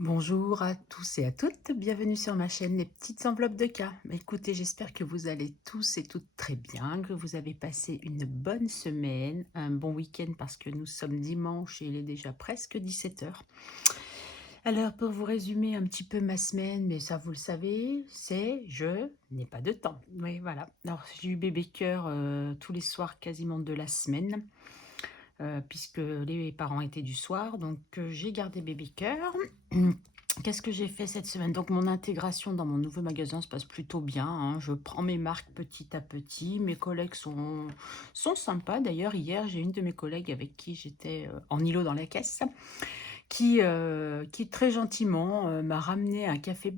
Bonjour à tous et à toutes, bienvenue sur ma chaîne Les Petites Enveloppes de cas. Écoutez, j'espère que vous allez tous et toutes très bien, que vous avez passé une bonne semaine, un bon week-end parce que nous sommes dimanche et il est déjà presque 17 heures. Alors, pour vous résumer un petit peu ma semaine, mais ça vous le savez, c'est je n'ai pas de temps. Oui, voilà. Alors, j'ai eu bébé cœur tous les soirs quasiment de la semaine, puisque les parents étaient du soir, donc j'ai gardé bébé cœur. Qu'est-ce que j'ai fait cette semaine? Donc mon intégration dans mon nouveau magasin se passe plutôt bien, hein. Je prends mes marques petit à petit. Mes collègues sont sympas. D'ailleurs, hier, j'ai une de mes collègues avec qui j'étais en îlot dans la caisse, qui très gentiment m'a ramené un café.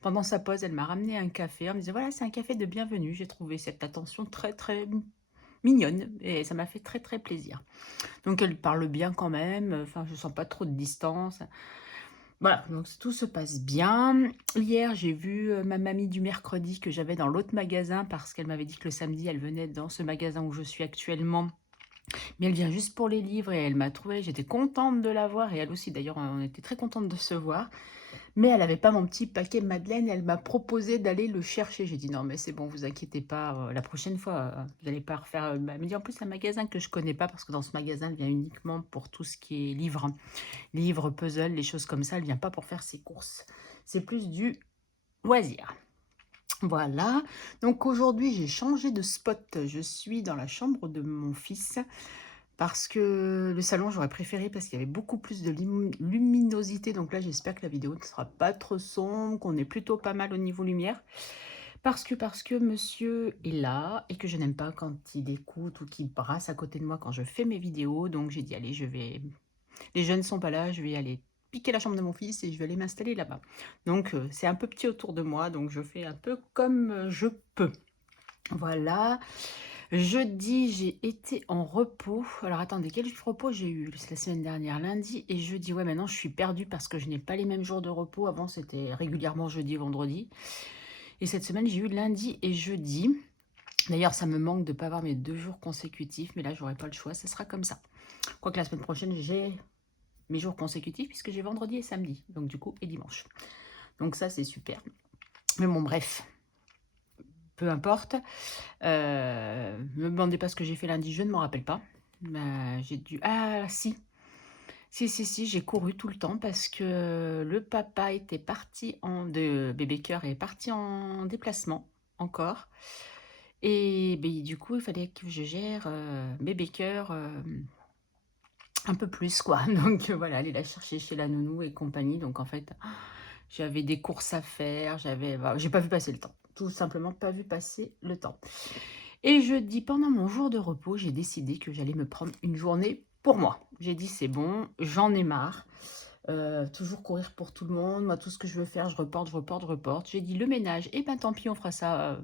Pendant sa pause, elle m'a ramené un café. Elle me disait, voilà, c'est un café de bienvenue. J'ai trouvé cette attention très, très mignonne et ça m'a fait très, très plaisir. Donc elle parle bien quand même, enfin je sens pas trop de distance. Voilà, donc tout se passe bien. Hier, j'ai vu, ma mamie du mercredi que j'avais dans l'autre magasin parce qu'elle m'avait dit que le samedi, elle venait dans ce magasin où je suis actuellement, mais elle vient juste pour les livres et elle m'a trouvée, j'étais contente de la voir et elle aussi d'ailleurs, on était très contentes de se voir. Mais elle avait pas mon petit paquet Madeleine, elle m'a proposé d'aller le chercher. J'ai dit: «Non mais c'est bon, vous inquiétez pas, la prochaine fois, vous allez pas refaire», elle me dit: «En plus, c'est un magasin que je connais pas», parce que dans ce magasin, elle vient uniquement pour tout ce qui est livres, hein. Livres, puzzles, les choses comme ça, elle vient pas pour faire ses courses. C'est plus du loisir. Voilà, donc aujourd'hui, j'ai changé de spot. Je suis dans la chambre de mon fils parce que le salon, j'aurais préféré parce qu'il y avait beaucoup plus de luminosité. Donc là, j'espère que la vidéo ne sera pas trop sombre, qu'on est plutôt pas mal au niveau lumière. Parce que monsieur est là et que je n'aime pas quand il écoute ou qu'il brasse à côté de moi quand je fais mes vidéos. Donc j'ai dit, allez, je vais... Les jeunes sont pas là, je vais aller piquer la chambre de mon fils et je vais aller m'installer là-bas. Donc c'est un peu petit autour de moi, donc je fais un peu comme je peux. Voilà. Jeudi, j'ai été en repos. Alors attendez, quel repos j'ai eu la semaine dernière? Lundi et jeudi. Ouais, maintenant je suis perdue parce que je n'ai pas les mêmes jours de repos. Avant, c'était régulièrement jeudi et vendredi. Et cette semaine, j'ai eu lundi et jeudi. D'ailleurs, ça me manque de ne pas avoir mes 2 jours consécutifs, mais là, j'aurai pas le choix, ça sera comme ça. Quoique la semaine prochaine, j'ai mes jours consécutifs puisque j'ai vendredi et samedi, donc du coup, et dimanche. Donc ça, c'est super. Mais bon, bref, peu importe. Me demandez pas ce que j'ai fait lundi, je ne m'en rappelle pas. J'ai dû... Ah si, si, j'ai couru tout le temps parce que le papa était parti de bébé cœur est parti en déplacement encore. Et ben, du coup, il fallait que je gère bébé cœur un peu plus, quoi. Donc voilà, aller la chercher chez la nounou et compagnie. Donc en fait, j'avais des courses à faire, j'ai pas vu passer le temps. Tout simplement pas vu passer le temps. Et jeudi, pendant mon jour de repos, j'ai décidé que j'allais me prendre une journée pour moi. J'ai dit: «C'est bon, j'en ai marre, toujours courir pour tout le monde. Moi, tout ce que je veux faire, je reporte, je reporte, je reporte». J'ai dit: «Le ménage, et ben, tant pis, on fera ça,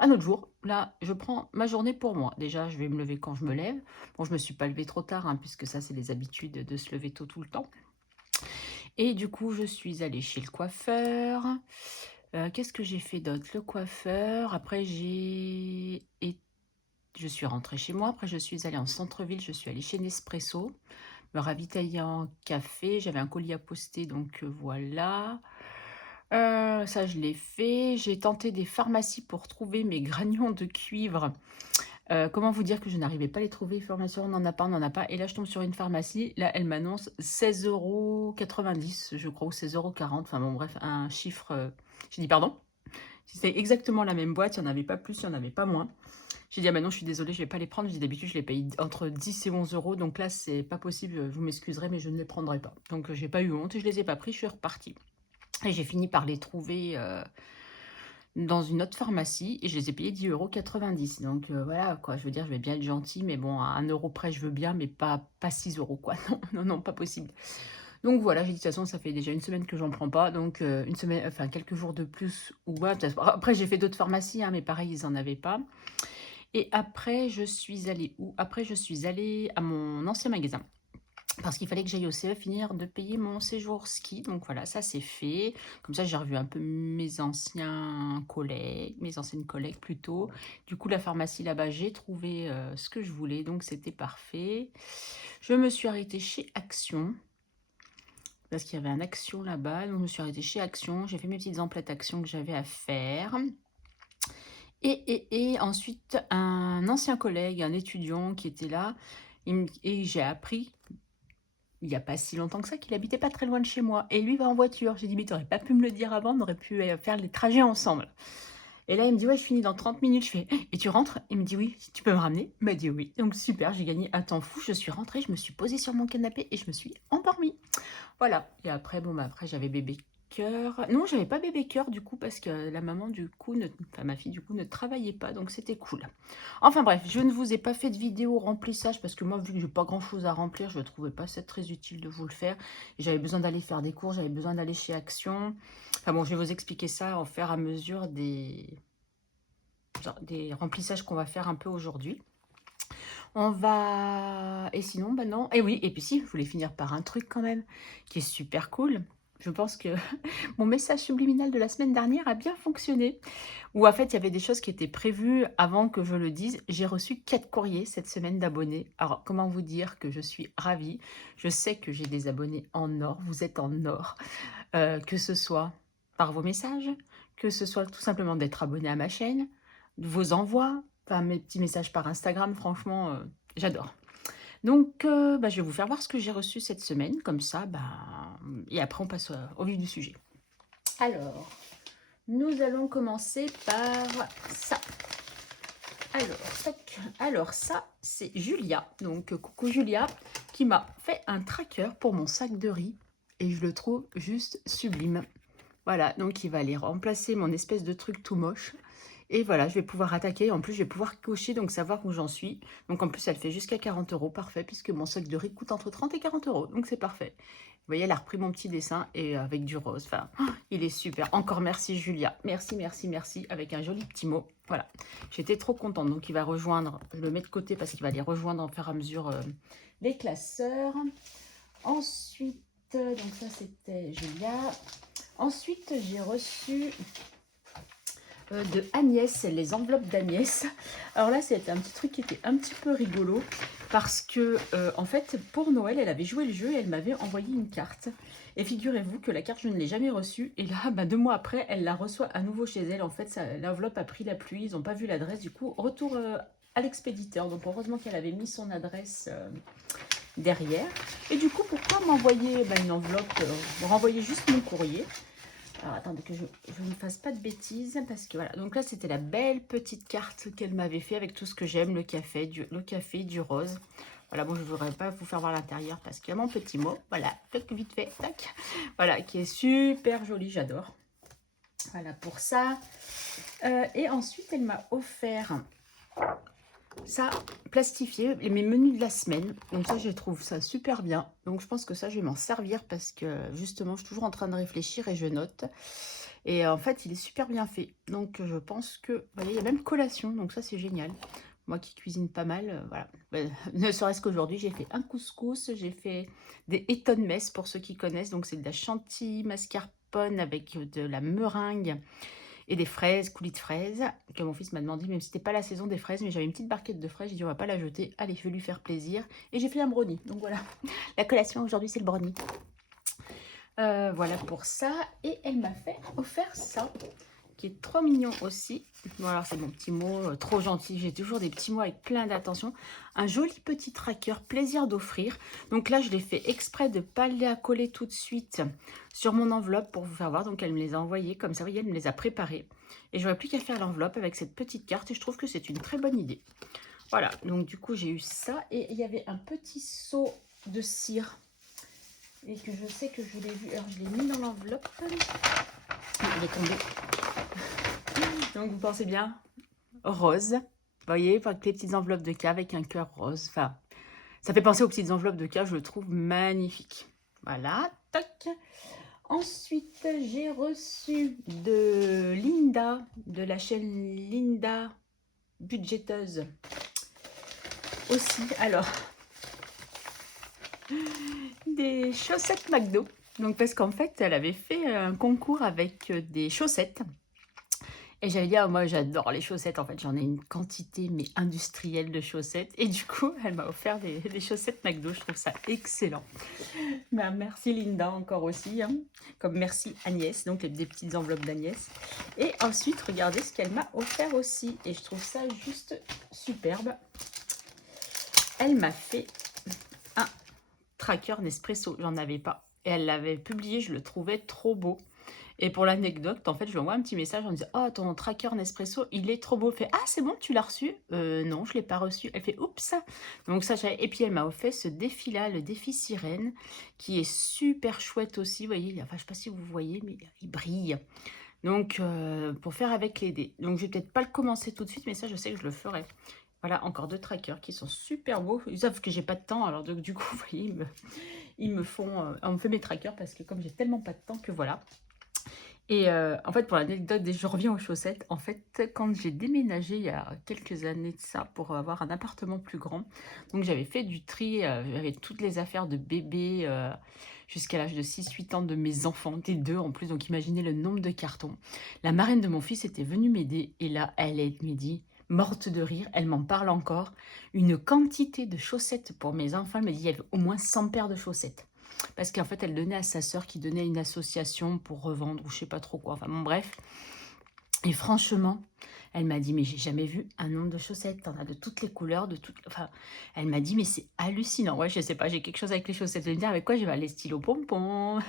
un autre jour. Là, je prends ma journée pour moi». Déjà, je vais me lever quand je me lève. Bon, je me suis pas levée trop tard, hein, puisque ça, c'est les habitudes de se lever tôt tout le temps. Et du coup, je suis allée chez le coiffeur. Qu'est-ce que j'ai fait d'autre? Le coiffeur, après je suis rentrée chez moi, après je suis allée en centre-ville, je suis allée chez Nespresso, me ravitailler en café. J'avais un colis à poster, donc voilà. Ça, je l'ai fait. J'ai tenté des pharmacies pour trouver mes granions de cuivre. Comment vous dire que je n'arrivais pas à les trouver? Pharmacie, on n'en a pas, on n'en a pas. Et là, je tombe sur une pharmacie. Là, elle m'annonce 16,90 €, je crois, ou 16,40 €. Enfin bon, bref, un chiffre. J'ai dit pardon. Si c'est exactement la même boîte, il n'y en avait pas plus, il n'y en avait pas moins. J'ai dit: «Ah bah non, je suis désolée, je vais pas les prendre». J'ai dit: «D'habitude, je les paye entre 10 et 11 €, donc là, c'est pas possible, vous m'excuserez, mais je ne les prendrai pas». Donc j'ai pas eu honte et je les ai pas pris, je suis repartie. Et j'ai fini par les trouver, dans une autre pharmacie et je les ai payés 10,90 €. Donc voilà quoi, je veux dire, je vais bien être gentille, mais bon, à 1 € près, je veux bien, mais pas 6 € quoi. Non, non, non, pas possible. Donc voilà, j'ai dit: «De toute façon, ça fait déjà une semaine que j'en prends pas, donc une semaine, enfin quelques jours de plus ou ouais, peut-être». Après j'ai fait d'autres pharmacies, hein, mais pareil, ils en avaient pas. Et après, je suis allée où? Après, je suis allée à mon ancien magasin parce qu'il fallait que j'aille au CE finir de payer mon séjour ski. Donc voilà, ça c'est fait. Comme ça, j'ai revu un peu mes anciennes collègues plutôt. Du coup, la pharmacie là-bas, j'ai trouvé ce que je voulais, donc c'était parfait. Je me suis arrêtée chez Action. parce qu'il y avait un Action là-bas. Donc, je me suis arrêtée chez Action. J'ai fait mes petites emplettes Action que j'avais à faire. Et ensuite, un ancien collègue, un étudiant qui était là, et j'ai appris, il n'y a pas si longtemps que ça, qu'il habitait pas très loin de chez moi. Et lui va en voiture. J'ai dit, mais t'aurais pas pu me le dire avant, on aurait pu faire les trajets ensemble. Et là, il me dit, ouais, je finis dans 30 minutes. Je fais, et tu rentres? Il me dit, oui, tu peux me ramener? Il m'a dit oui. Donc super, j'ai gagné un temps fou. Je suis rentrée, je me suis posée sur mon canapé et je me suis endormie. Voilà. Et après, bon, bah, après, j'avais bébé cœur. Non, j'avais pas bébé cœur du coup parce que la maman du coup, enfin ma fille du coup ne travaillait pas, donc c'était cool. Enfin bref, je ne vous ai pas fait de vidéo remplissage parce que moi, vu que j'ai pas grand chose à remplir, je ne trouvais pas ça très utile de vous le faire. J'avais besoin d'aller faire des cours, j'avais besoin d'aller chez Action. Enfin bon, je vais vous expliquer ça au fur et à mesure des remplissages qu'on va faire un peu aujourd'hui. On va... Et sinon, bah non. Et oui, et puis si, je voulais finir par un truc quand même, qui est super cool. Je pense que mon message subliminal de la semaine dernière a bien fonctionné. Ou en fait, il y avait des choses qui étaient prévues avant que je le dise. J'ai reçu 4 courriers cette semaine d'abonnés. Alors, comment vous dire que je suis ravie. Je sais que j'ai des abonnés en or. Vous êtes en or. Que ce soit par vos messages, que ce soit tout simplement d'être abonné à ma chaîne, vos envois, enfin mes petits messages par Instagram, franchement, j'adore. Donc, bah, je vais vous faire voir ce que j'ai reçu cette semaine, comme ça, bah, et après on passe au vif du sujet. Alors, nous allons commencer par ça. Alors ça, c'est Julia, donc coucou Julia, qui m'a fait un tracker pour mon sac de riz, et je le trouve juste sublime. Voilà, donc il va aller remplacer mon espèce de truc tout moche. Et voilà, je vais pouvoir attaquer. En plus, je vais pouvoir cocher, donc savoir où j'en suis. Donc en plus, elle fait jusqu'à 40 €. Parfait, puisque mon sac de riz coûte entre 30 et 40 €. Donc c'est parfait. Vous voyez, elle a repris mon petit dessin et avec du rose. Enfin, il est super. Encore merci Julia. Merci, merci, merci. Avec un joli petit mot. Voilà. J'étais trop contente. Donc il va rejoindre, je le mets de côté parce qu'il va les rejoindre au fur et à mesure les classeurs. Ensuite, donc ça c'était Julia. Ensuite, j'ai reçu de Agnès, les enveloppes d'Agnès. Alors là, c'était un petit truc qui était un petit peu rigolo parce que, en fait, pour Noël, elle avait joué le jeu et elle m'avait envoyé une carte. Et figurez-vous que la carte, je ne l'ai jamais reçue. Et là, bah, 2 mois après, elle la reçoit à nouveau chez elle. En fait, l'enveloppe a pris la pluie, ils n'ont pas vu l'adresse. Du coup, retour à l'expéditeur. Donc, heureusement qu'elle avait mis son adresse derrière. Et du coup, pourquoi m'envoyer une enveloppe, renvoyer juste mon courrier? Alors, attendez que je ne fasse pas de bêtises, parce que voilà. Donc là, c'était la belle petite carte qu'elle m'avait fait avec tout ce que j'aime, le café, du rose. Voilà, bon, je ne voudrais pas vous faire voir l'intérieur parce qu'il y a mon petit mot. Voilà, tac, vite fait, tac. Voilà, qui est super joli, j'adore. Voilà pour ça. Et ensuite, elle m'a offert ça, plastifié, mes menus de la semaine. Donc ça, je trouve ça super bien. Donc je pense que ça, je vais m'en servir parce que justement, je suis toujours en train de réfléchir et je note. Et en fait, il est super bien fait. Donc je pense que... Vous voyez, il y a même collation, donc ça, c'est génial. Moi qui cuisine pas mal, voilà. Ne serait-ce qu'aujourd'hui, j'ai fait un couscous, j'ai fait des Eton Mess pour ceux qui connaissent. Donc c'est de la chantilly mascarpone avec de la meringue et des fraises, coulis de fraises, que mon fils m'a demandé, même si c'était pas la saison des fraises, mais j'avais une petite barquette de fraises, j'ai dit on va pas la jeter, allez, je vais lui faire plaisir. Et j'ai fait un brownie, donc voilà. La collation aujourd'hui, c'est le brownie. Voilà pour ça. Et elle m'a fait offert ça, qui est trop mignon aussi. Bon, alors c'est mon petit mot, trop gentil. J'ai toujours des petits mots avec plein d'attention. Un joli petit tracker, plaisir d'offrir. Donc là, je l'ai fait exprès de ne pas la coller tout de suite sur mon enveloppe pour vous faire voir. Donc elle me les a envoyés comme ça, vous voyez, elle me les a préparés. Et j'aurais plus qu'à faire l'enveloppe avec cette petite carte. Et je trouve que c'est une très bonne idée. Voilà, donc du coup, j'ai eu ça. Et il y avait un petit seau de cire. Et que je sais que je l'ai vu. Alors, je l'ai mis dans l'enveloppe. Il est tombé. Donc, vous pensez bien, rose. Vous voyez, avec les petites enveloppes de cas avec un cœur rose. Enfin, ça fait penser aux petites enveloppes de cas. Je le trouve magnifique. Voilà, tac. Ensuite, j'ai reçu de Linda, de la chaîne Linda Budgéteuse. Aussi, alors, des chaussettes McDo. Donc, parce qu'en fait, elle avait fait un concours avec des chaussettes. Et j'allais dire, moi j'adore les chaussettes, en fait, j'en ai une quantité, mais industrielle de chaussettes et du coup, elle m'a offert des chaussettes McDo, je trouve ça excellent. Bah, merci Linda encore aussi, hein, comme merci Agnès, donc des petites enveloppes d'Agnès. Et ensuite, regardez ce qu'elle m'a offert aussi et je trouve ça juste superbe. Elle m'a fait un tracker Nespresso, j'en avais pas. Et elle l'avait publié, je le trouvais trop beau. Et pour l'anecdote, en fait, je lui envoie un petit message en disant: «Oh, ton tracker Nespresso, il est trop beau». Elle fait: «Ah, c'est bon, tu l'as reçu?» Non, je ne l'ai pas reçu». Elle fait: «Oups!» Donc ça, et puis elle m'a offert ce défi-là, le défi sirène, qui est super chouette aussi. Vous voyez, enfin, je ne sais pas si vous voyez, mais il brille. Donc, pour faire avec les dés. Donc, je vais peut-être pas le commencer tout de suite, mais ça, je sais que je le ferai. Voilà, encore 2 trackers qui sont super beaux. Ils savent que j'ai pas de temps, alors donc du coup, vous voyez, on me fait mes trackers parce que comme j'ai tellement pas de temps que voilà. Et en fait, pour l'anecdote, je reviens aux chaussettes. En fait, quand j'ai déménagé il y a quelques années de ça pour avoir un appartement plus grand, donc j'avais fait du tri, j'avais toutes les affaires de bébé jusqu'à l'âge de 6-8 ans de mes enfants, des 2 en plus, donc imaginez le nombre de cartons. La marraine de mon fils était venue m'aider et là, elle est me dit, morte de rire, elle m'en parle encore, une quantité de chaussettes pour mes enfants, elle me dit, il y avait au moins 100 paires de chaussettes. Parce qu'en fait, elle donnait à sa sœur qui donnait à une association pour revendre ou je sais pas trop quoi. Enfin bon, bref. Et franchement, elle m'a dit, mais j'ai jamais vu un nombre de chaussettes. T'en as de toutes les couleurs, de toutes. Enfin, elle m'a dit, mais c'est hallucinant. Ouais, je sais pas, j'ai quelque chose avec les chaussettes. Je vais me dire, avec quoi je vais les stylos pompons,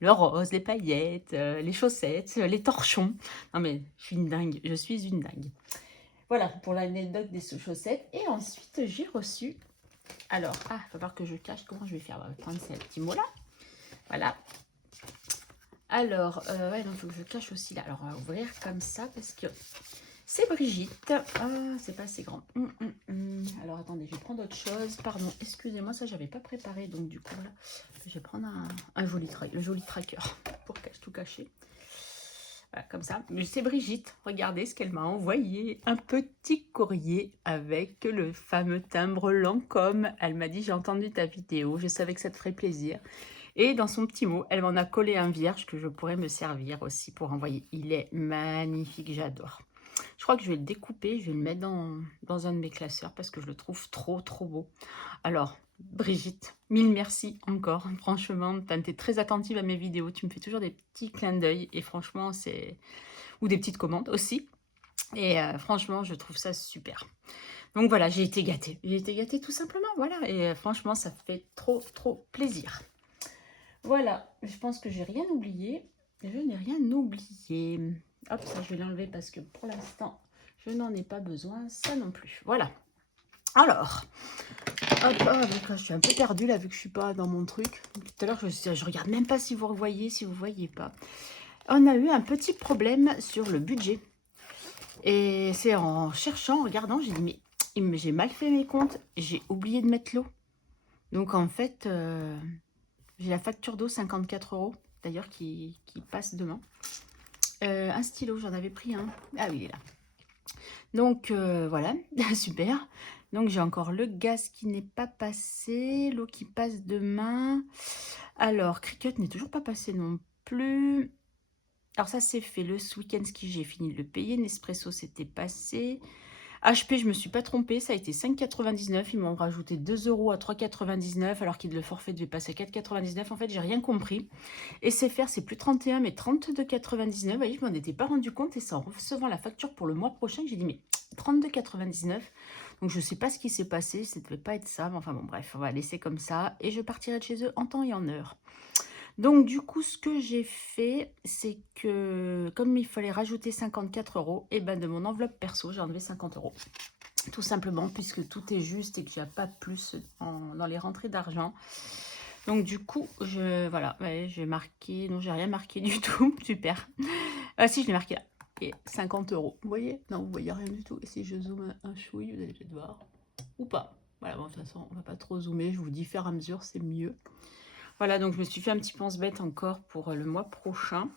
le rose, les paillettes, les chaussettes, les torchons. Non mais, je suis une dingue. Je suis une dingue. Voilà pour l'anecdote des chaussettes. Et ensuite, j'ai reçu. Alors, il va falloir que je cache. Comment je vais faire? On va prendre ces petits mots-là. Voilà. Alors, ouais, donc il faut que je cache aussi là. Alors, on va ouvrir comme ça parce que c'est Brigitte. Ah, c'est pas assez grand. Alors, attendez, je vais prendre autre chose. Pardon, excusez-moi, ça, j'avais pas préparé. Donc, du coup, là, je vais prendre un joli le joli tracker pour tout cacher. Voilà, comme ça. Mais c'est Brigitte. Regardez ce qu'elle m'a envoyé. Un petit courrier avec le fameux timbre Lancôme. Elle m'a dit, j'ai entendu ta vidéo. Je savais que ça te ferait plaisir. Et dans son petit mot, elle m'en a collé un vierge que je pourrais me servir aussi pour envoyer. Il est magnifique, j'adore. Je crois que je vais le découper, je vais le mettre dans un de mes classeurs parce que je le trouve trop, trop beau. Alors, Brigitte, mille merci encore. Franchement, tu es très attentive à mes vidéos. Tu me fais toujours des petits clins d'œil et franchement, c'est... Ou des petites commandes aussi. Et franchement, je trouve ça super. Donc voilà, j'ai été gâtée. J'ai été gâtée tout simplement, voilà. Et franchement, ça fait trop, trop plaisir. Voilà, je pense que j'ai rien oublié. Je n'ai rien oublié. Hop, ça je vais l'enlever parce que pour l'instant, je n'en ai pas besoin. Ça non plus. Voilà. Alors, hop, je suis un peu perdue là vu que je ne suis pas dans mon truc. Tout à l'heure, je regarde même pas si vous revoyez, si vous ne voyez pas. On a eu un petit problème sur le budget. Et c'est en cherchant, en regardant, j'ai dit, mais j'ai mal fait mes comptes. J'ai oublié de mettre l'eau. Donc en fait... j'ai la facture d'eau, 54 €, d'ailleurs, qui passe demain. Un stylo, j'en avais pris un. Ah oui, il est là. Donc, voilà, super. Donc, j'ai encore le gaz qui n'est pas passé, l'eau qui passe demain. Alors, Cricut n'est toujours pas passé non plus. Alors, ça, c'est fait. Le week-end ski, j'ai fini de le payer. Nespresso, c'était passé. HP, je me suis pas trompée, ça a été 5,99 €. Ils m'ont rajouté 2 € à 3,99 € alors que le forfait devait passer à 4,99 €. En fait, j'ai rien compris. Et c'est faire, c'est plus 31 mais 32,99 €. Vous voyez, je m'en étais pas rendu compte et c'est en recevant la facture pour le mois prochain que j'ai dit mais 32,99 €. Donc je sais pas ce qui s'est passé, ça devait pas être ça. Mais enfin bon, bref, on va laisser comme ça et je partirai de chez eux en temps et en heure. Donc du coup, ce que j'ai fait, c'est que comme il fallait rajouter 54 €, et ben de mon enveloppe perso, j'ai enlevé 50 €. Tout simplement, puisque tout est juste et qu'il n'y a pas de plus dans les rentrées d'argent. Donc du coup, voilà, ouais, j'ai marqué, non, j'ai rien marqué du tout, super. Ah si, je l'ai marqué là, et 50 €. Vous voyez? Non, vous voyez rien du tout. Et si je zoome un chouille, vous allez peut-être voir, ou pas. Voilà, bon, de toute façon, on va pas trop zoomer, je vous dis faire à mesure, c'est mieux. Voilà, donc je me suis fait un petit pense-bête encore pour le mois prochain.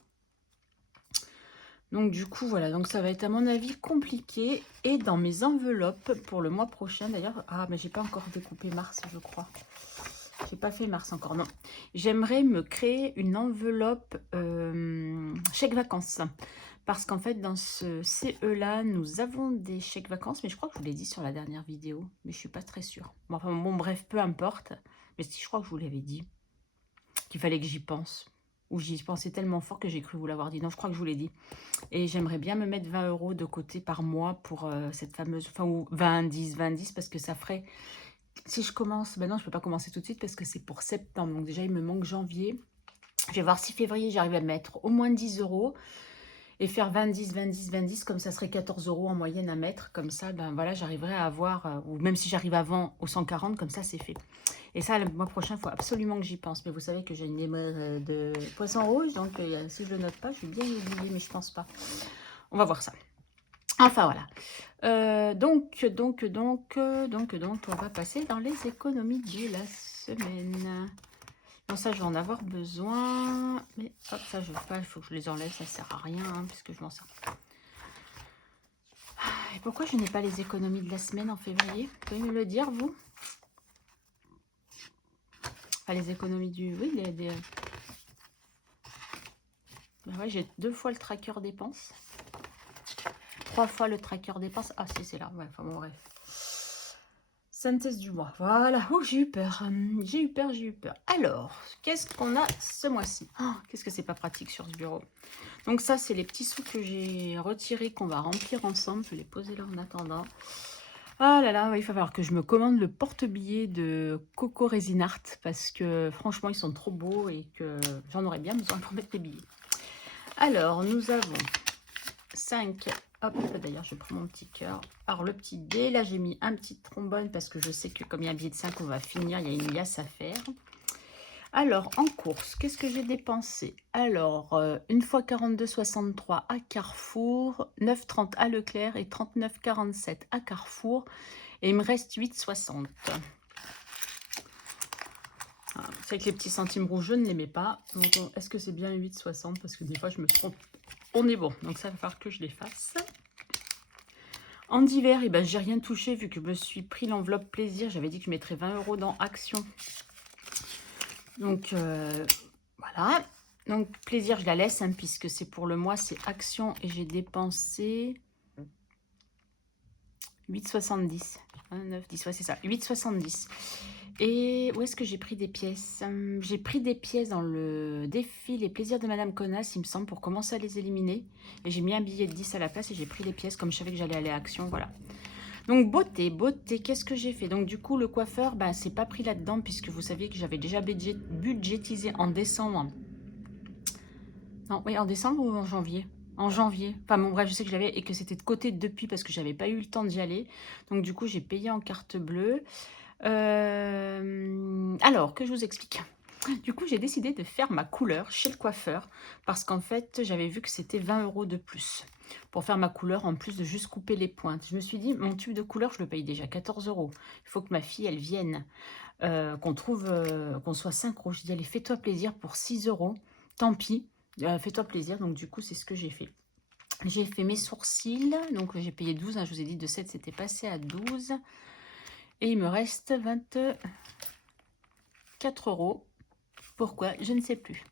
Donc du coup, voilà, donc ça va être à mon avis compliqué. Et dans mes enveloppes pour le mois prochain, d'ailleurs, ah, mais j'ai pas encore découpé mars, je crois. J'ai pas fait mars encore, non. J'aimerais me créer une enveloppe chèque vacances. Parce qu'en fait, dans ce CE-là, nous avons des chèques vacances, mais je crois que je vous l'ai dit sur la dernière vidéo, mais je suis pas très sûre. Bon, enfin, bon, bref, peu importe. Mais si, je crois que je vous l'avais dit, qu'il fallait que j'y pense. Ou j'y pensais tellement fort que j'ai cru vous l'avoir dit. Non, je crois que je vous l'ai dit. Et j'aimerais bien me mettre 20 € de côté par mois pour cette fameuse... Enfin, ou 20, 10, parce que ça ferait... Si je commence... Ben non, je peux pas commencer tout de suite parce que c'est pour septembre. Donc déjà, il me manque janvier. Je vais voir si février, j'arrive à mettre au moins 10 € et faire 20, 10, 20, 10, 20, 10, comme ça serait 14 € en moyenne à mettre. Comme ça, ben voilà, j'arriverai à avoir, ou même si j'arrive avant au 140, comme ça, c'est fait. Et ça, le mois prochain, il faut absolument que j'y pense. Mais vous savez que j'ai une mémoire de poisson rouge, donc si je le note pas, je vais bien oublier, mais je pense pas. On va voir ça. Enfin, voilà. Donc, on va passer dans les économies de la semaine. Bon, ça, je vais en avoir besoin. Mais hop, ça, je veux pas. Il faut que je les enlève. Ça sert à rien, hein, puisque je m'en sers. Et pourquoi je n'ai pas les économies de la semaine en février? Vous pouvez me le dire, vous? Enfin, les économies du... Oui, Ben ouais, j'ai 2 fois le tracker dépenses. 3 fois le tracker dépenses. Ah, si, c'est là. Ouais, enfin, bon, bref. Synthèse du mois. Voilà. Oh, j'ai eu peur. J'ai eu peur, j'ai eu peur. Alors, qu'est-ce qu'on a ce mois-ci? Oh, qu'est-ce que c'est pas pratique sur ce bureau. Donc ça, c'est les petits sous que j'ai retirés, qu'on va remplir ensemble. Je vais les poser là en attendant. Ah là là, il va falloir que je me commande le porte-billets de Coco Resin Art parce que franchement, ils sont trop beaux et que j'en aurais bien besoin pour mettre les billets. Alors, nous avons 5. Hop, d'ailleurs, je prends mon petit cœur. Alors, le petit dé, là, j'ai mis un petit trombone parce que je sais que comme il y a un billet de 5, on va finir. Il y a une liasse à faire. Alors, en course, qu'est-ce que j'ai dépensé? Alors, une fois 42,63 à Carrefour, 9,30 à Leclerc et 39,47 à Carrefour. Et il me reste 8,60. C'est avec les petits centimes rouges, je ne les mets pas. Donc, est-ce que c'est bien 8,60? Parce que des fois, je me trompe. On est bon. Donc, ça va falloir que je les fasse. En divers, eh ben, j'ai rien touché vu que je me suis pris l'enveloppe plaisir. J'avais dit que je mettrais 20 € dans Action. Donc, voilà. Donc, plaisir, je la laisse, hein, puisque c'est pour le mois, c'est Action. Et j'ai dépensé 8,70. 1, 9, 10, ouais, c'est ça. 8,70. Et où est-ce que j'ai pris des pièces? J'ai pris des pièces dans le défi Les Plaisirs de Madame Connasse, il me semble, pour commencer à les éliminer. Et j'ai mis un billet de 10 à la place et j'ai pris les pièces comme je savais que j'allais aller à Action, voilà. Donc, beauté, qu'est-ce que j'ai fait? Donc, du coup, le coiffeur, ben, c'est pas pris là-dedans puisque vous saviez que j'avais déjà budgétisé en décembre. Non, oui, en décembre ou en janvier? En janvier. Enfin, bon, bref, je sais que je l'avais et que c'était de côté depuis parce que j'avais pas eu le temps d'y aller. Donc, du coup, j'ai payé en carte bleue. Alors, que je vous explique. Du coup, j'ai décidé de faire ma couleur chez le coiffeur parce qu'en fait, j'avais vu que c'était 20 € de plus pour faire ma couleur en plus de juste couper les pointes. Je me suis dit, mon tube de couleur, je le paye déjà 14 €. Il faut que ma fille, elle vienne, qu'on trouve, qu'on soit synchro. Je dis, allez, fais-toi plaisir pour 6 €. Tant pis, fais-toi plaisir. Donc, du coup, c'est ce que j'ai fait. J'ai fait mes sourcils. Donc, j'ai payé 12. Hein, je vous ai dit, de 7, c'était passé à 12. Et il me reste 24 €. Pourquoi? Je ne sais plus.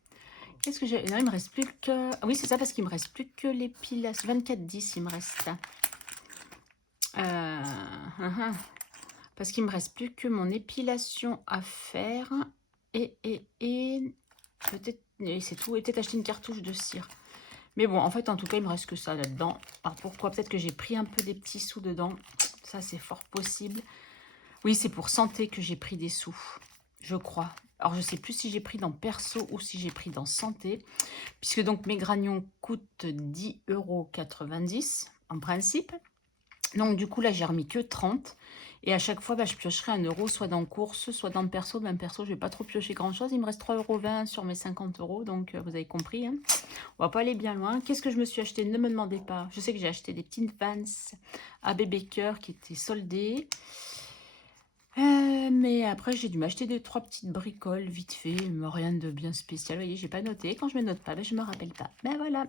Qu'est-ce que j'ai? Non, il me reste plus que... Ah oui, c'est ça, parce qu'il me reste plus que l'épilation. 24,10, il me reste. Parce qu'il me reste plus que mon épilation à faire. Et peut-être... c'est tout. Et peut-être acheter une cartouche de cire. Mais bon, en fait, en tout cas, il me reste que ça là-dedans. Alors, pourquoi? Peut-être que j'ai pris un peu des petits sous dedans. Ça, c'est fort possible. Oui, c'est pour santé que j'ai pris des sous, je crois. Alors, je ne sais plus si j'ai pris dans perso ou si j'ai pris dans santé. Puisque donc mes granions coûtent 10,90 € en principe. Donc, du coup, là, j'ai remis que 30. Et à chaque fois, bah, je piocherai 1 €, soit dans course, soit dans perso. Même perso, je ne vais pas trop piocher grand-chose. Il me reste 3,20 € sur mes 50 €. Donc, vous avez compris. Hein. On va pas aller bien loin. Qu'est-ce que je me suis acheté? Ne me demandez pas. Je sais que j'ai acheté des petites Vans à bébé cœur qui étaient soldées. Mais après, j'ai dû m'acheter 2-3 petites bricoles, vite fait, mais rien de bien spécial. Vous voyez, j'ai pas noté. Quand je me note pas, ben, je me rappelle pas. Ben voilà.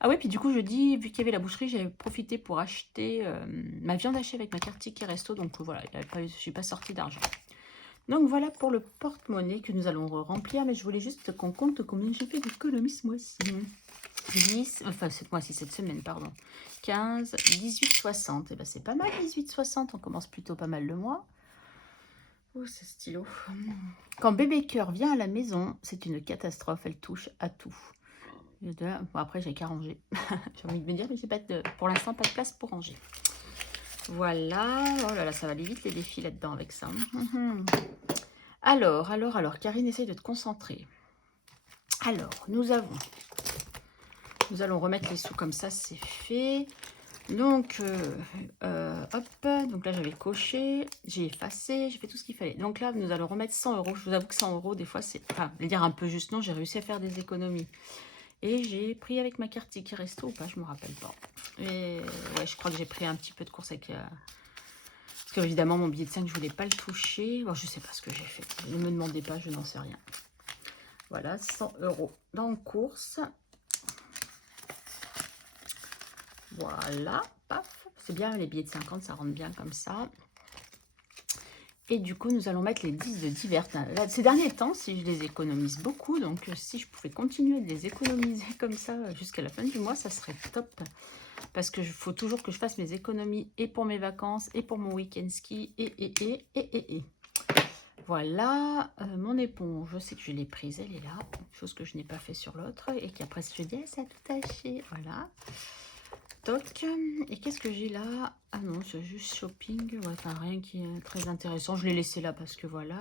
Ah ouais, puis du coup, je dis, vu qu'il y avait la boucherie, j'avais profité pour acheter ma viande hachée avec ma carte ticket resto. Donc voilà, je ne suis pas sortie d'argent. Donc voilà pour le porte-monnaie que nous allons remplir. Mais je voulais juste qu'on compte combien j'ai fait d'économies ce mois-ci. 10, enfin cette mois-ci, cette semaine, pardon. 15, 18, 60. Et ben c'est pas mal, 18, 60. On commence plutôt pas mal le mois. Oh, ce stylo. Quand bébé cœur vient à la maison, c'est une catastrophe. Elle touche à tout. Bon, après, j'ai qu'à ranger. J'ai envie de me dire, mais j'ai pas de, pour l'instant, pas de place pour ranger. Voilà. Oh là là, ça va aller vite les défis là-dedans avec ça. Alors, Karine, essaye de te concentrer. Alors, nous allons remettre les sous comme ça, c'est fait. Donc, hop, donc là j'avais coché, j'ai effacé, j'ai fait tout ce qu'il fallait. Donc là, nous allons remettre 100 €. Je vous avoue que 100 € des fois, c'est, enfin, je vais dire un peu juste, non, j'ai réussi à faire des économies. Et j'ai pris avec ma carte Ticket Resto ou pas, je me rappelle pas. Et ouais, je crois que j'ai pris un petit peu de course avec... parce que évidemment, mon billet de 5, je voulais pas le toucher. Bon, je sais pas ce que j'ai fait. Ne me demandez pas, je n'en sais rien. Voilà, 100 € dans course. Voilà, paf. C'est bien, les billets de 50, ça rentre bien comme ça. Et du coup, nous allons mettre les 10 de divers. Là, ces derniers temps, si je les économise beaucoup, donc si je pouvais continuer de les économiser comme ça jusqu'à la fin du mois, ça serait top. Parce que faut toujours que je fasse mes économies et pour mes vacances, et pour mon week-end ski, et. Voilà, mon éponge, je sais que je l'ai prise, elle est là. Chose que je n'ai pas fait sur l'autre, et qu'après je dis, ça a tout taché, voilà. Toc. Et qu'est-ce que j'ai là? Ah non, c'est juste shopping. Ouais, enfin, rien qui est très intéressant. Je l'ai laissé là parce que voilà.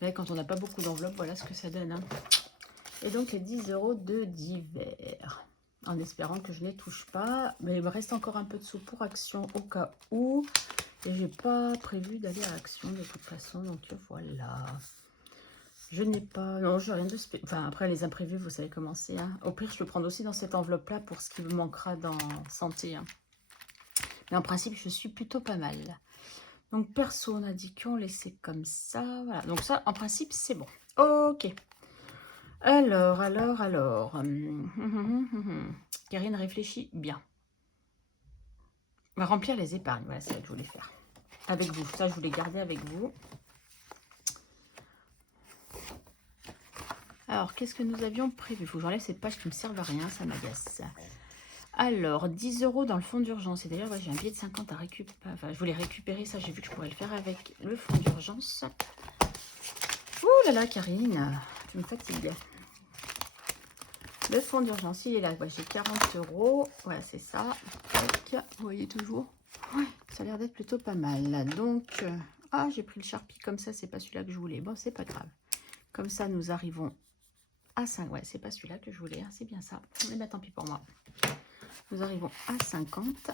Là, quand on n'a pas beaucoup d'enveloppes, voilà ce que ça donne. Hein. Et donc, les 10 € de divers. En espérant que je ne les touche pas. Mais il me reste encore un peu de sous pour Action au cas où. Et j'ai pas prévu d'aller à Action de toute façon. Donc, voilà. Je n'ai pas... Non, je n'ai rien de spécial. Enfin, après, les imprévus, vous savez comment c'est. Hein. Au pire, je peux prendre aussi dans cette enveloppe-là pour ce qui me manquera dans santé. Hein. Mais en principe, je suis plutôt pas mal. Donc, perso, on a dit qu'on laissait comme ça. Voilà. Donc, ça, en principe, c'est bon. Ok. Alors. Karine réfléchit bien. On va remplir les épargnes. Voilà, c'est ça que je voulais faire. Avec vous. Ça, je voulais garder avec vous. Alors, qu'est-ce que nous avions prévu? Il faut que j'enlève cette page qui ne me servent à rien, ça m'agace. Alors, 10 € dans le fonds d'urgence. Et d'ailleurs, ouais, j'ai un billet de 50 à récupérer. Enfin, je voulais récupérer ça. J'ai vu que je pourrais le faire avec le fonds d'urgence. Ouh là là, Karine, tu me fatigues. Le fonds d'urgence, il est là. Ouais, j'ai 40 €. Voilà, c'est ça. Vous voyez toujours? Ouais, ça a l'air d'être plutôt pas mal. Donc, ah, j'ai pris le Sharpie comme ça. C'est pas celui-là que je voulais. Bon, c'est pas grave. Comme ça, nous arrivons à 5. Ouais, c'est pas celui-là que je voulais. Hein, c'est bien ça. Mais bah, tant pis pour moi. Nous arrivons à 50.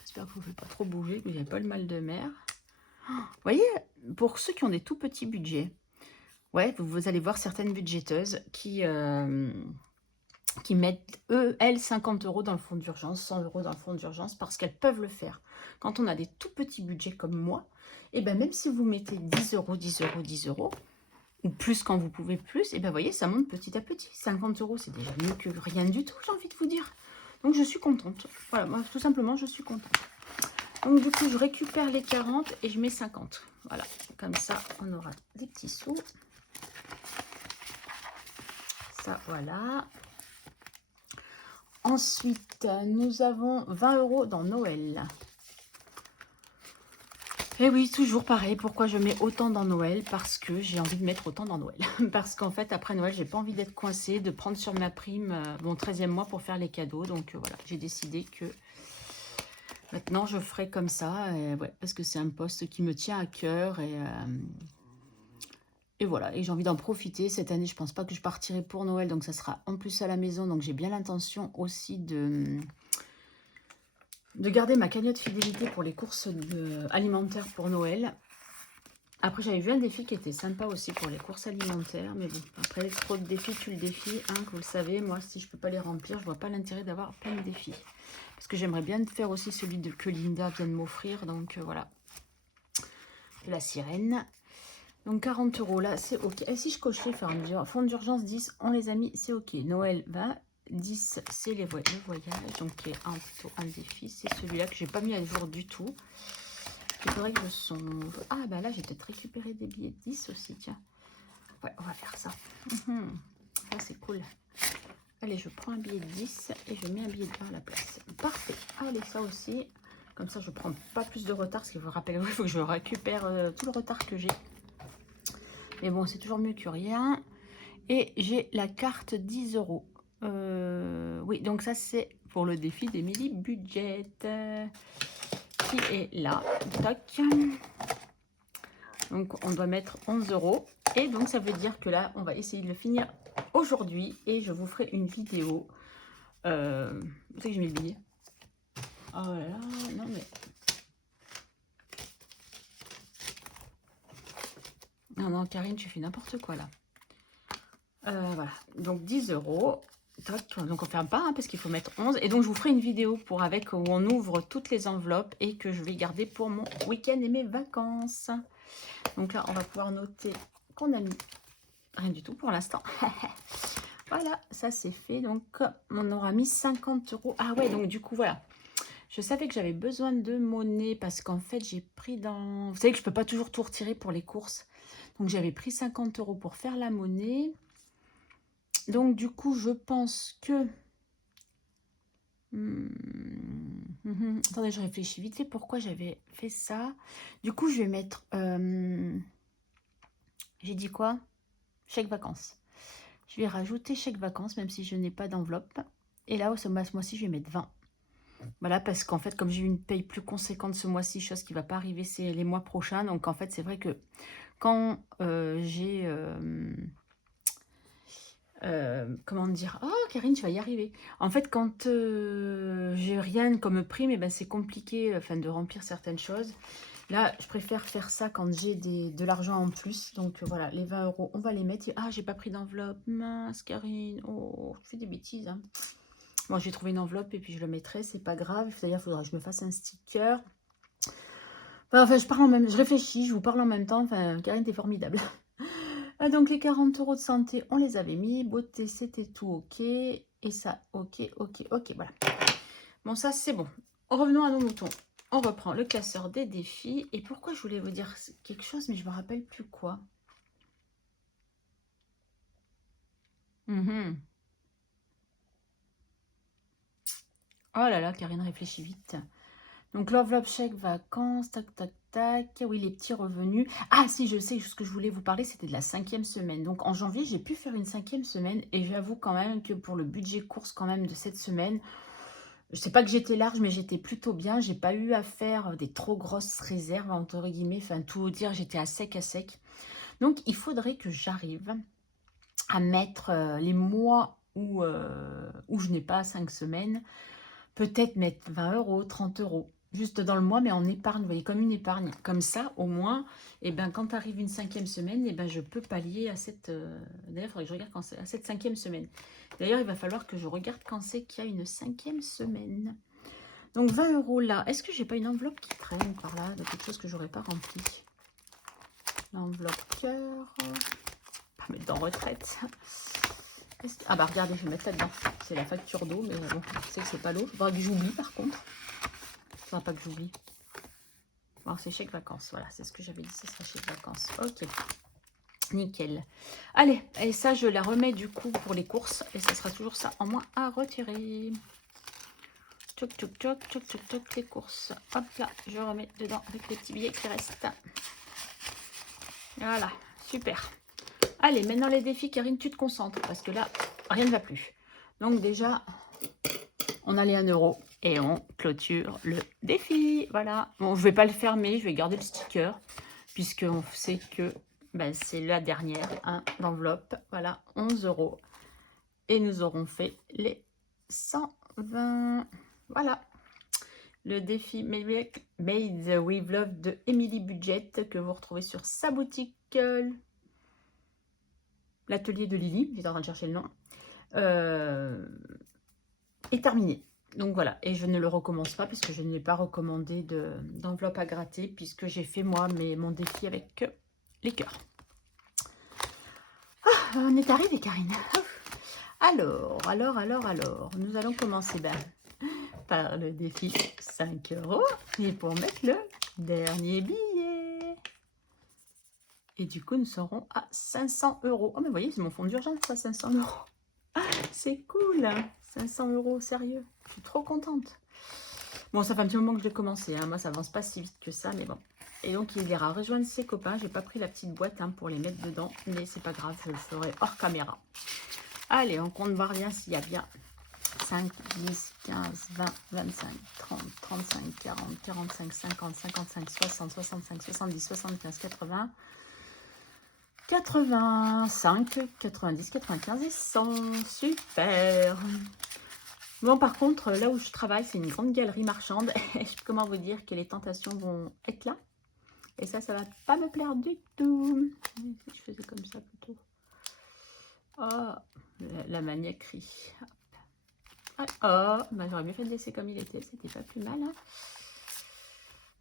J'espère que vous ne faites pas trop bouger, que vous n'avez pas le mal de mer. Vous voyez, pour ceux qui ont des tout petits budgets, ouais, vous allez voir certaines budgéteuses qui mettent, elles, 50 € dans le fonds d'urgence, 100 € dans le fonds d'urgence, parce qu'elles peuvent le faire. Quand on a des tout petits budgets comme moi, et ben même si vous mettez 10 €, 10 €, 10 €, ou plus quand vous pouvez plus, et ben voyez, ça monte petit à petit. 50 €, c'est déjà mieux que rien du tout, j'ai envie de vous dire. Donc je suis contente. Voilà, moi tout simplement, je suis contente. Donc du coup, je récupère les 40 et je mets 50. Voilà, comme ça, on aura des petits sous. Ça, voilà. Ensuite, nous avons 20 € dans Noël. Et oui, toujours pareil. Pourquoi je mets autant dans Noël? Parce que j'ai envie de mettre autant dans Noël. Parce qu'en fait, après Noël, j'ai pas envie d'être coincée, de prendre sur ma prime mon 13e mois pour faire les cadeaux. Donc voilà, j'ai décidé que maintenant, je ferai comme ça. Ouais, parce que c'est un poste qui me tient à cœur. Et voilà, et j'ai envie d'en profiter. Cette année, je pense pas que je partirai pour Noël. Donc ça sera en plus à la maison. Donc j'ai bien l'intention aussi de garder ma cagnotte fidélité pour les courses alimentaires pour Noël. Après, j'avais vu un défi qui était sympa aussi pour les courses alimentaires. Mais bon, après, trop de défis, tu le défi. Hein, que vous le savez, moi, si je peux pas les remplir, je vois pas l'intérêt d'avoir plein de défis. Parce que j'aimerais bien faire aussi celui que Linda vient de m'offrir. Donc, voilà. La sirène. Donc, 40 € là, c'est OK. Et si je coche les fonds d'urgence 10, on les a mis, c'est OK. Noël 20. 10, c'est le voyage, donc qui est plutôt un défi. C'est celui-là que j'ai pas mis à jour du tout. Il faudrait que je songe. Ah, bah là, j'ai peut-être récupéré des billets de 10 aussi, tiens. Ouais, on va faire ça. ça c'est cool. Allez, je prends un billet de 10 et je mets un billet de 20 à la place. Parfait. Allez, ça aussi. Comme ça, je prends pas plus de retard. Parce qu'il vous rappelle, il faut que je récupère tout le retard que j'ai. Mais bon, c'est toujours mieux que rien. Et j'ai la carte 10 euros. Oui, donc ça, c'est pour le défi d'Emily Budget. Qui est là. Tac. Donc, on doit mettre 11 euros. Et donc, ça veut dire que là, on va essayer de le finir aujourd'hui. Et je vous ferai une vidéo. Vous savez que j'ai mis le billet. Oh là là, non mais... Non, non, Karine, tu fais n'importe quoi là. Voilà, donc 10 euros. Donc on ferme pas hein, parce qu'il faut mettre 11. Et donc je vous ferai une vidéo pour avec où on ouvre toutes les enveloppes et que je vais garder pour mon week-end et mes vacances. Donc là, on va pouvoir noter qu'on a mis rien du tout pour l'instant. Voilà, ça c'est fait. Donc on aura mis 50 euros. Ah ouais, donc du coup, voilà. Je savais que j'avais besoin de monnaie parce qu'en fait, j'ai pris dans... Vous savez que je ne peux pas toujours tout retirer pour les courses. Donc, j'avais pris 50 euros pour faire la monnaie. Donc, du coup, je pense que... Attendez, je réfléchis vite fait pourquoi j'avais fait ça. Du coup, je vais mettre... J'ai dit quoi? Chèque vacances. Je vais rajouter chèque vacances, même si je n'ai pas d'enveloppe. Et là, ce mois-ci, je vais mettre 20. Voilà, parce qu'en fait, comme j'ai eu une paye plus conséquente ce mois-ci, chose qui ne va pas arriver, c'est les mois prochains. Donc, en fait, c'est vrai que quand j'ai... comment dire? Oh, Karine, tu vas y arriver. En fait, quand j'ai rien comme prime, eh ben, c'est compliqué enfin, de remplir certaines choses. Là, je préfère faire ça quand j'ai de l'argent en plus. Donc, voilà, les 20 euros, on va les mettre. Ah, j'ai pas pris d'enveloppe. Mince, Karine. Oh, je fais des bêtises, hein. Bon, j'ai trouvé une enveloppe et puis je le mettrai, c'est pas grave. D'ailleurs, il faudra que je me fasse un sticker. Enfin, je réfléchis, je vous parle en même temps. Enfin, Karine, t'es formidable. Ah, donc, les 40 euros de santé, on les avait mis. Beauté, c'était tout ok. Et ça, ok, ok, ok, voilà. Bon, ça, c'est bon. Revenons à nos moutons. On reprend le classeur des défis. Et pourquoi je voulais vous dire quelque chose, mais je me rappelle plus quoi. Oh là là, Karine réfléchit vite. Donc, l'enveloppe chèque vacances, tac, tac, tac. Oui, les petits revenus. Ah, si, je sais, ce que je voulais vous parler, c'était de la 5e semaine. Donc, en janvier, j'ai pu faire une 5e semaine. Et j'avoue quand même que pour le budget course quand même de cette semaine, je sais pas que j'étais large, mais j'étais plutôt bien. J'ai pas eu à faire des trop grosses réserves, entre guillemets. Enfin, tout vous dire, j'étais à sec, à sec. Donc, il faudrait que j'arrive à mettre les mois où je n'ai pas 5 semaines. Peut-être mettre 20 euros, 30 euros, juste dans le mois, mais en épargne, vous voyez, comme une épargne. Comme ça, au moins, et ben, quand arrive une 5e semaine, et ben, je peux pallier à cette... D'ailleurs, il faudrait que je regarde quand c'est à cette 5e semaine. D'ailleurs, il va falloir que je regarde quand c'est qu'il y a une 5e semaine. Donc, 20 euros là. Est-ce que j'ai pas une enveloppe qui traîne par là, de quelque chose que j'aurais pas rempli? L'enveloppe cœur. Pas mettre dans retraite. Ah bah regardez, je vais mettre là-dedans. C'est la facture d'eau, mais bon, je sais que c'est pas l'eau. Il faudra que j'oublie par contre. Il faudra pas que j'oublie. Bon, c'est chèque vacances. Voilà, c'est ce que j'avais dit, ce sera chèque vacances. Ok. Nickel. Allez, et ça, je la remets du coup pour les courses. Et ça sera toujours ça en moins à retirer. Tchoc, tchoc, tchoc, tchoc, tchoc, tchoc, les courses. Hop là, je remets dedans avec les petits billets qui restent. Voilà, super. Allez, maintenant les défis, Karine, tu te concentres parce que là, rien ne va plus. Donc déjà, on a les 1 euro et on clôture le défi. Voilà. Bon, je ne vais pas le fermer, je vais garder le sticker puisqu'on sait que ben, c'est la dernière, hein, l'enveloppe. Voilà, 11 euros. Et nous aurons fait les 120. Voilà. Le défi Made with Love de Emily Budget que vous retrouvez sur sa boutique. L'atelier de Lily, j'étais en train de chercher le nom, est terminé. Donc voilà, et je ne le recommence pas puisque je n'ai pas recommandé d'enveloppe à gratter puisque j'ai fait moi mon défi avec les cœurs. Ah, on est arrivé, Karine. Alors, nous allons commencer par le défi 5 euros et pour mettre le dernier billet. Et du coup, nous serons à 500 €. Oh, mais vous voyez, c'est mon fonds d'urgence, ça, 500 €. C'est cool, 500 €, sérieux. Je suis trop contente. Bon, ça fait un petit moment que je l'ai commencé, hein. Moi, ça avance pas si vite que ça, mais bon. Et donc, il ira rejoindre ses copains. J'ai pas pris la petite boîte hein, pour les mettre dedans, mais c'est pas grave, je le ferai hors caméra. Allez, on compte voir bien s'il y a bien 5, 10, 15, 20, 25, 30, 35, 40, 45, 50, 55, 60, 65, 70, 75, 80, 85, 90, 95 et 100. Super. Bon, par contre, là où je travaille, c'est une grande galerie marchande. Et comment vous dire que les tentations vont être là. Et ça va pas me plaire du tout. Si je faisais comme ça plutôt. Oh, la maniaquerie. Oh, bah, j'aurais mieux fait de laisser comme il était. C'était pas plus mal. Hein.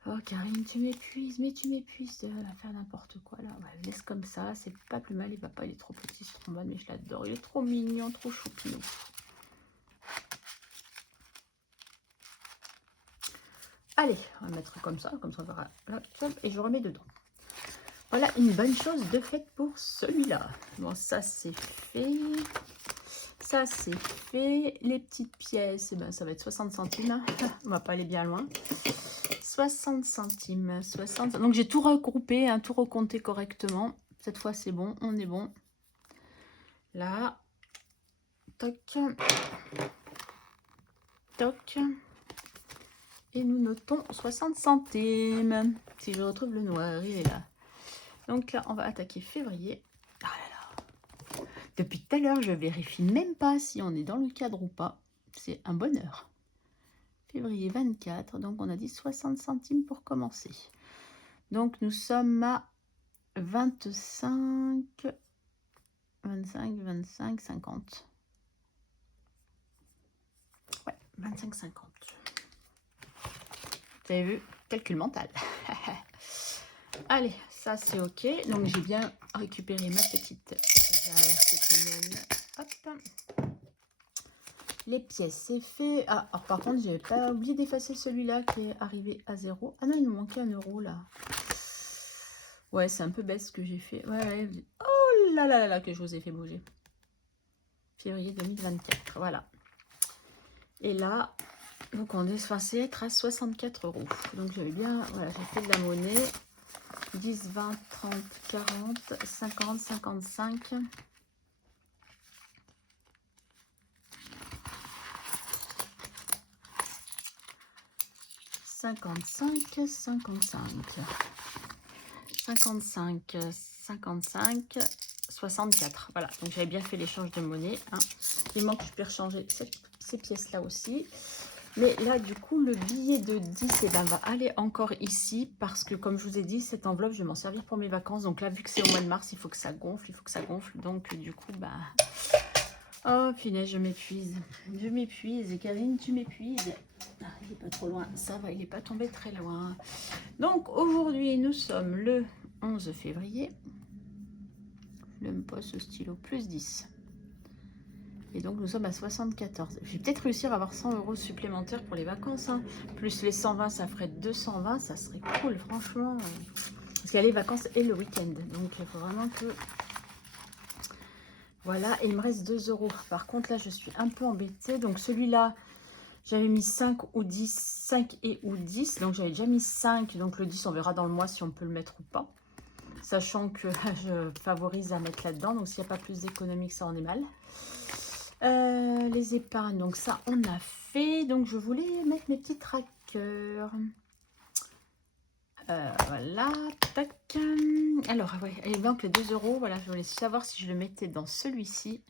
Oh, Karine, tu m'épuises. Mais tu m'épuises de faire n'importe quoi là. Ouais, laisse comme ça. C'est pas plus mal. Il va pas. Il est trop petit ce trombone, mais je l'adore. Il est trop mignon, trop choupinou. Allez, on va mettre comme ça on verra. Là, et je remets dedans. Voilà une bonne chose de faite pour celui-là. Bon, ça c'est fait. Ça c'est fait. Les petites pièces, eh ben, ça va être 60 centimes. On va pas aller bien loin. 60 centimes. 60. Donc j'ai tout regroupé, hein, tout recompté correctement. Cette fois c'est bon, on est bon. Là. Toc. Toc. Et nous notons 60 centimes. Si je retrouve le noir, il est là. Donc là, on va attaquer février. Ah là là. Depuis tout à l'heure, je vérifie même pas si on est dans le cadre ou pas. C'est un bonheur. Février 24, donc on a dit 60 centimes pour commencer. Donc nous sommes à 25, 25, 25, 50. Ouais, 25, 50. Vous avez vu? Calcul mental. Allez, ça c'est ok. Donc j'ai bien récupéré ma petite hop. Les pièces, c'est fait. Ah, alors, par contre, j'ai pas oublié d'effacer celui-là qui est arrivé à 0. Ah non, il nous manquait 1 € là. Ouais, c'est un peu bête ce que j'ai fait. Ouais. Oh là là là là, que je vous ai fait bouger. Février 2024, voilà. Et là, donc on est censé être à 64 €. Donc j'avais bien, voilà, j'ai fait de la monnaie. 10, 20, 30, 40, 50, 55. 55, 55, 64. Voilà, donc j'avais bien fait l'échange de monnaie. Hein. Il manque que je peux rechanger ces pièces-là aussi. Mais là, du coup, le billet de 10 eh ben, va aller encore ici. Parce que, comme je vous ai dit, cette enveloppe, je vais m'en servir pour mes vacances. Donc là, vu que c'est au mois de mars, il faut que ça gonfle. Donc, du coup, bah... Oh, punaise, je m'épuise. Je m'épuise. Et Karine, tu m'épuises. Ah, il n'est pas trop loin. Ça va, il n'est pas tombé très loin. Donc, aujourd'hui, nous sommes le 11 février. Je me pose ce stylo plus 10. Et donc, nous sommes à 74. Je vais peut-être réussir à avoir 100 € supplémentaires pour les vacances. Hein. Plus les 120, ça ferait 220. Ça serait cool, franchement. Parce qu'il y a les vacances et le week-end. Donc, il faut vraiment que... Voilà, et il me reste 2 €. Par contre, là, je suis un peu embêtée. Donc, celui-là, j'avais mis 5 ou 10, 5 et ou 10. Donc, j'avais déjà mis 5. Donc, le 10, on verra dans le mois si on peut le mettre ou pas. Sachant que je favorise à mettre là-dedans. Donc, s'il n'y a pas plus d'économie que ça, on est mal. Les épargnes, donc ça, on a fait. Donc, je voulais mettre mes petits trackers. Voilà, tac. Alors, ouais, il manque les 2 €. Voilà, je voulais savoir si je le mettais dans celui-ci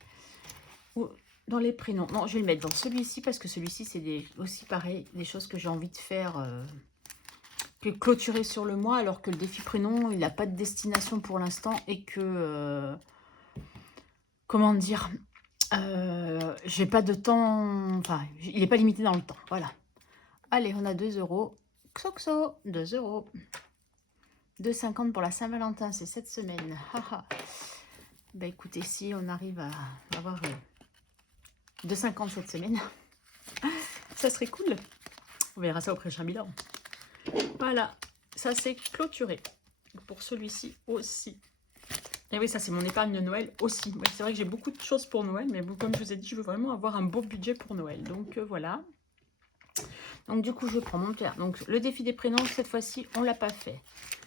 ou dans les prénoms. Non, je vais le mettre dans celui-ci parce que celui-ci, c'est aussi pareil, des choses que j'ai envie de faire, que clôturer sur le mois, alors que le défi prénom, il n'a pas de destination pour l'instant et que, comment dire, j'ai pas de temps, enfin, il n'est pas limité dans le temps. Voilà. Allez, on a 2 €. Xoxo, 2 €. 2,50 pour la Saint-Valentin, c'est cette semaine. Bah écoutez, si on arrive à avoir 2,50 cette semaine, ça serait cool. On verra ça au prochain bilan. Voilà, ça c'est clôturé. Pour celui-ci aussi. Et oui, ça c'est mon épargne de Noël aussi. Ouais, c'est vrai que j'ai beaucoup de choses pour Noël, mais bon, comme je vous ai dit, je veux vraiment avoir un beau budget pour Noël. Donc voilà. Donc du coup, je prends mon père. Donc le défi des prénoms, cette fois-ci, on l'a pas fait.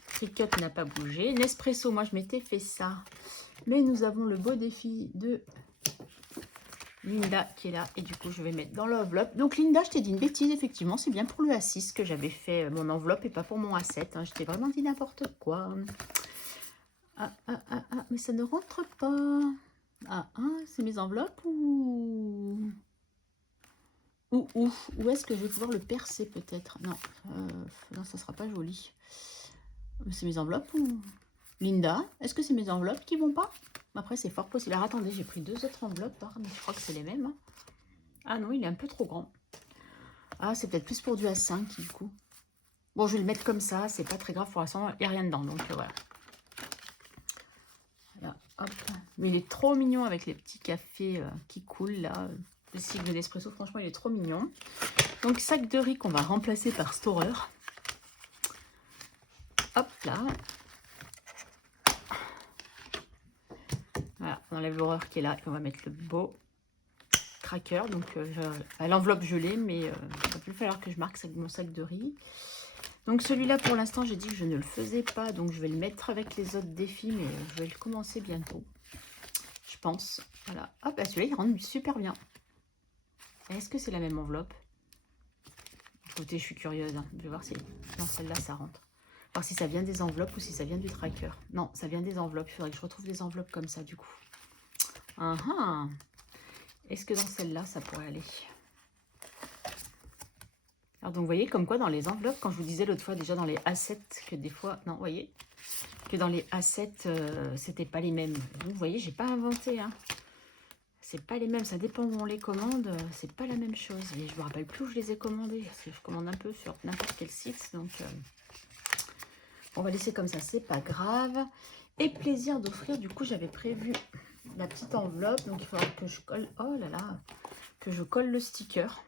Cricut n'a pas bougé. Nespresso, moi je m'étais fait ça. Mais nous avons le beau défi de Linda qui est là. Et du coup, je vais mettre dans l'enveloppe. Donc Linda, je t'ai dit une bêtise, effectivement. C'est bien pour le A6 que j'avais fait mon enveloppe et pas pour mon A7. Hein. Je t'ai vraiment dit n'importe quoi. Mais ça ne rentre pas. C'est mes enveloppes ou... Où est-ce que je vais pouvoir le percer peut-être? Non, non, ça sera pas joli. C'est mes enveloppes ou... Linda, est-ce que c'est mes enveloppes qui vont pas? Après, c'est fort possible. Alors, attendez, j'ai pris 2 autres enveloppes, hein, mais je crois que c'est les mêmes. Hein. Ah non, il est un peu trop grand. Ah, c'est peut-être plus pour du A5, du coup. Bon, je vais le mettre comme ça, c'est pas très grave, pour l'instant, il n'y a rien dedans, donc voilà. Voilà, hop. Mais il est trop mignon avec les petits cafés qui coulent, là. Le cycle de l'espresso, franchement, il est trop mignon. Donc, sac de riz qu'on va remplacer par Storer. Hop là. Voilà, on enlève l'horreur qui est là et on va mettre le beau cracker. Donc, l'enveloppe je l'ai, mais il va plus falloir que je marque mon sac de riz. Donc, celui-là, pour l'instant, j'ai dit que je ne le faisais pas. Donc, je vais le mettre avec les autres défis, mais je vais le commencer bientôt. Je pense. Voilà. Hop, bah, celui-là, il rentre super bien. Est-ce que c'est la même enveloppe? Écoutez, je suis curieuse. Hein. Je vais voir si dans celle-là, ça rentre. Voir si ça vient des enveloppes ou si ça vient du tracker. Non, ça vient des enveloppes. Il faudrait que je retrouve des enveloppes comme ça, du coup. Est-ce que dans celle-là, ça pourrait aller? Alors, donc, vous voyez, comme quoi, dans les enveloppes, quand je vous disais l'autre fois, déjà dans les A7, que des fois... Non, vous voyez que dans les A7, c'était pas les mêmes. Donc, vous voyez, j'ai pas inventé, hein. C'est pas les mêmes, ça dépend où on les commande, c'est pas la même chose. Et je me rappelle plus où je les ai commandés, parce que je commande un peu sur n'importe quel site, donc on va laisser comme ça, c'est pas grave. Et plaisir d'offrir, du coup j'avais prévu la petite enveloppe, donc il faudra que je colle, oh là là, que je colle le sticker.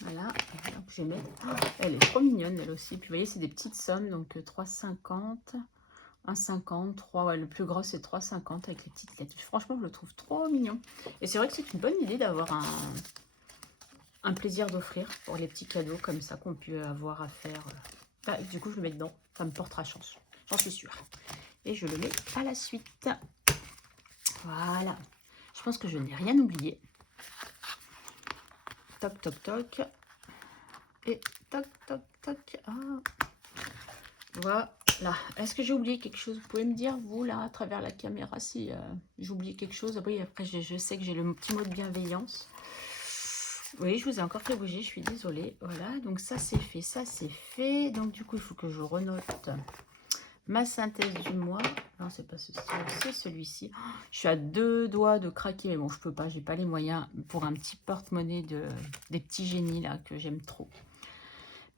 Voilà, donc je vais mettre, elle est trop mignonne elle aussi, puis vous voyez c'est des petites sommes, donc 3,50 1,50, 3, ouais, le plus gros c'est 3,50 avec les petites lettres. Franchement, je le trouve trop mignon. Et c'est vrai que c'est une bonne idée d'avoir un plaisir d'offrir pour les petits cadeaux comme ça qu'on peut avoir à faire. Du coup, je le mets dedans. Ça me portera chance. J'en suis sûre. Et je le mets à la suite. Voilà. Je pense que je n'ai rien oublié. Toc, toc, toc. Et toc, toc, toc. Voilà. Est-ce que j'ai oublié quelque chose? Vous pouvez me dire, vous, là, à travers la caméra, si j'ai oublié quelque chose. Oui, après, je sais que j'ai le petit mot de bienveillance. Oui, je vous ai encore fait bouger, je suis désolée. Voilà, donc ça, c'est fait, ça, c'est fait. Donc, du coup, il faut que je renote ma synthèse du mois. Non, c'est pas ceci, c'est celui-ci. Je suis à 2 doigts de craquer, mais bon, je peux pas, j'ai pas les moyens pour un petit porte-monnaie des petits génies, là, que j'aime trop.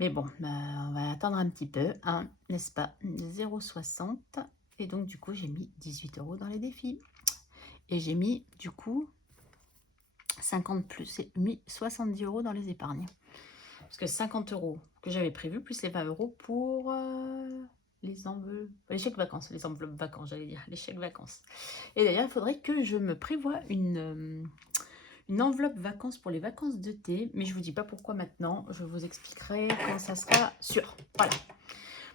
Mais bon, on va attendre un petit peu, hein, n'est-ce pas? 0,60. Et donc, du coup, j'ai mis 18 € dans les défis. Et j'ai mis, du coup, 50 plus, j'ai mis 70 € dans les épargnes. Parce que 50 € que j'avais prévu, plus les 20 € pour les enveloppes, les chèques vacances, les enveloppes vacances, j'allais dire, les chèques vacances. Et d'ailleurs, il faudrait que je me prévoie une enveloppe vacances pour les vacances d'été, mais je vous dis pas pourquoi maintenant, je vous expliquerai quand ça sera sûr. Voilà.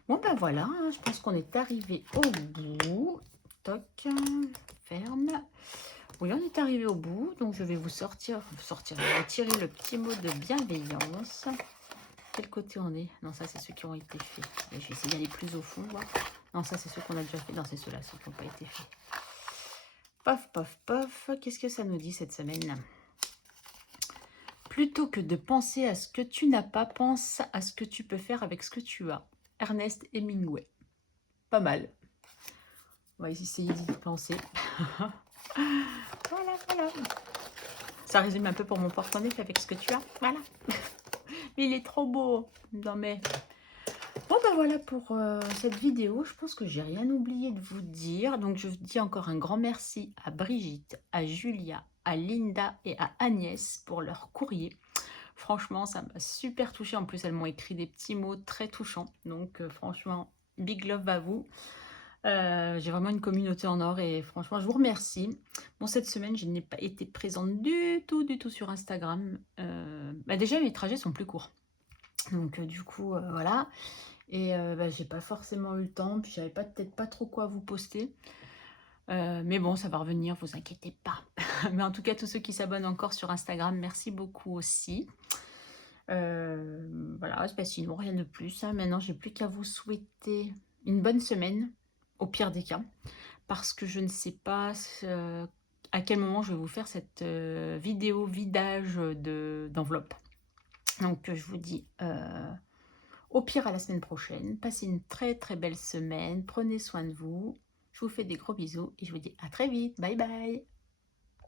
Bon ben voilà, je pense qu'on est arrivé au bout. Toc, ferme. Oui, on est arrivé au bout, donc je vais vous je vais tirer le petit mot de bienveillance. Quel côté on est? Non, ça c'est ceux qui ont été faits. Et je vais essayer d'aller plus au fond, voir. Non, ça c'est ceux qu'on a déjà fait. Non, c'est ceux-là, ceux qui n'ont pas été faits. Pof, pof, pof. Qu'est-ce que ça nous dit cette semaine? Plutôt que de penser à ce que tu n'as pas, pense à ce que tu peux faire avec ce que tu as. Ernest Hemingway. Pas mal. On va essayer d'y penser. Voilà, voilà. Ça résume un peu pour mon porte-monnaie avec ce que tu as. Voilà. Mais il est trop beau. Non mais... Bon ben voilà pour cette vidéo. Je pense que j'ai rien oublié de vous dire. Donc je vous dis encore un grand merci à Brigitte, à Julia, à Linda et à Agnès pour leur courrier. Franchement, ça m'a super touchée. En plus, elles m'ont écrit des petits mots très touchants. Donc franchement, big love à vous. J'ai vraiment une communauté en or et franchement, je vous remercie. Bon, cette semaine, je n'ai pas été présente du tout sur Instagram. Bah, déjà, mes trajets sont plus courts. Donc, du coup, voilà et bah, j'ai pas forcément eu le temps, puis j'avais pas peut-être pas trop quoi vous poster. Mais bon, ça va revenir, vous inquiétez pas. Mais en tout cas, tous ceux qui s'abonnent encore sur Instagram, merci beaucoup aussi. Voilà, bah, sinon rien de plus, hein. Maintenant, j'ai plus qu'à vous souhaiter une bonne semaine, au pire des cas, parce que je ne sais pas à quel moment je vais vous faire cette, vidéo vidage, d'enveloppe. Donc, je vous dis, au pire à la semaine prochaine. Passez une très, très belle semaine. Prenez soin de vous. Je vous fais des gros bisous et je vous dis à très vite. Bye bye.